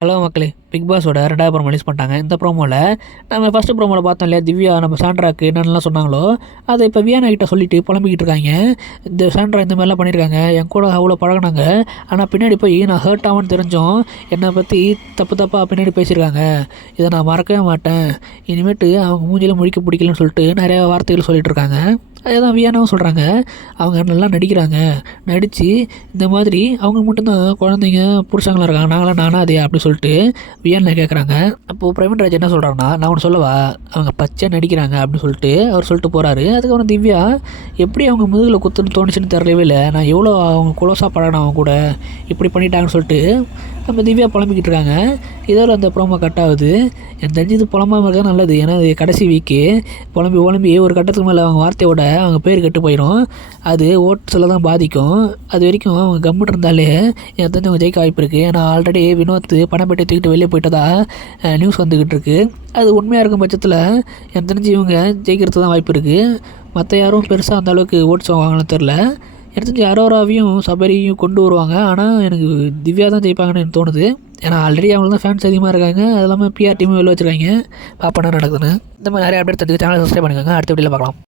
Hello மக்களே! Big பாஸோட 2வது promo release பண்ணிட்டாங்க. இந்த ப்ரோமோல நம்ம ஃபர்ஸ்ட் ப்ரோமோல பார்த்தோம் இல்லையா, திவ்யா நம்ம சாண்ட்ராக்கு என்னென்னலாம் சொன்னாங்களோ, அத இப்ப வியானா கிட்ட சொல்லிட்டு புலம்பிக்கிட்டு இருக்காய்ங்க. இந்த சாண்ட்ரா இந்த மாரிலாம் பண்ணியிருக்காங்க. என் கூட அவ்வளோ பழகுனாங்க. ஆனா பின்னாடி போய் நான் ஹர்ட் ஆவேன்னு தெரிஞ்சும், என்னை பத்தி தப்பு தப்பா பின்னாடி பேசியிருக்காங்க. இத நான் மறக்கவே மாட்டேன். இனிமேட்டு அவங்க மூஞ்சில முழிக்க பிடிக்கலன்னு சொல்லிட்டு நெறைய வார்த்தைகள் சொல்லிட்டு இருக்காங்க. அதேதான் வியானாவும் சொல்றாங்க. அவங்க நல்லா நடிக்கிறாங்க. நடிச்சு இந்த மாதிரி அவங்க மட்டும் தான் குழந்தைங்க, புருஷங்கலாம் இருக்காங்க. நாங்கலாம் அனாதையா அப்படி சொல்லிட்டு வியன்னா கேட்குறாங்க. அப்போது பிரவீன் ராஜ் என்ன சொல்கிறாருன்னா, நான் ஒன்று சொல்லவா, அவங்க பச்சை நடிக்கிறாங்க அப்படின்னு சொல்லிட்டு அவர் சொல்லிட்டு போகிறாரு. அதுக்கப்புறம் திவ்யா எப்படி அவங்க முதுகில் குத்துன்னு தோணுச்சுன்னு தெரியவே இல்லை. நான் எவ்வளோ அவங்க குளோஸாக பழகினேன் அவங்க கூட, இப்படி பண்ணிட்டாங்கன்னு சொல்லிட்டு நம்ம திவ்யா புலம்பிக்கிட்டு இருக்காங்க. இதோட அந்த ப்ரோமோ கட் ஆகுது. எனக்கு தெரிஞ்சு இது புலம்பாமல் இருக்கிறது நல்லது. ஏன்னா இது கடைசி வீக்கு புலம்பி புலம்பி ஒரு கட்டத்துக்கு மேலே அவங்க வார்த்தையோட அவங்க பேர் கெட்டு போயிடும். அது ஓட்ஸில் தான் பாதிக்கும். அது வரைக்கும் அவங்க கம்முன்னு இருந்தாலே எனக்கு தெரிஞ்சு அவங்க ஜெயிக்க வாய்ப்பு இருக்குது. ஏன்னா ஆல்ரெடி வினோத் பணப்பேட்டை தூக்கிட்டு வெளியே போயிட்டதா நியூஸ் வந்துக்கிட்டு இருக்குது. அது உண்மையாக இருக்கும் பட்சத்தில் எனக்கு தெரிஞ்சு இவங்க ஜெயிக்கிறதுக்கு தான் வாய்ப்பு இருக்குது. மற்ற யாரும் பெருசாக அந்த அளவுக்கு ஓட்ஸ் வாங்கணும்னு தெரில. எனக்கு தெரிஞ்சு அரோராவையும் சபரியும் கொண்டு வருவாங்க. ஆனால் எனக்கு திவ்யா தான் ஜெயிப்பாங்கன்னு எனக்கு தோணுது. ஏன்னா ஆல்ரெடி அவங்களுக்கு தான் ஃபேன்ஸ் அதிகமாக இருக்காங்க. அது இல்லாமல் பிஆர் டீமும் வெளில வச்சுருக்காங்க. பாப்பா என்ன நடக்குதுன்னு. இந்த மாதிரி நிறைய அப்டேட் தெரிஞ்சுக்க சேனலை சப்ஸ்கிரைப் பண்ணிக்கோங்க. அடுத்த வீடியோவில் பார்க்கலாம்.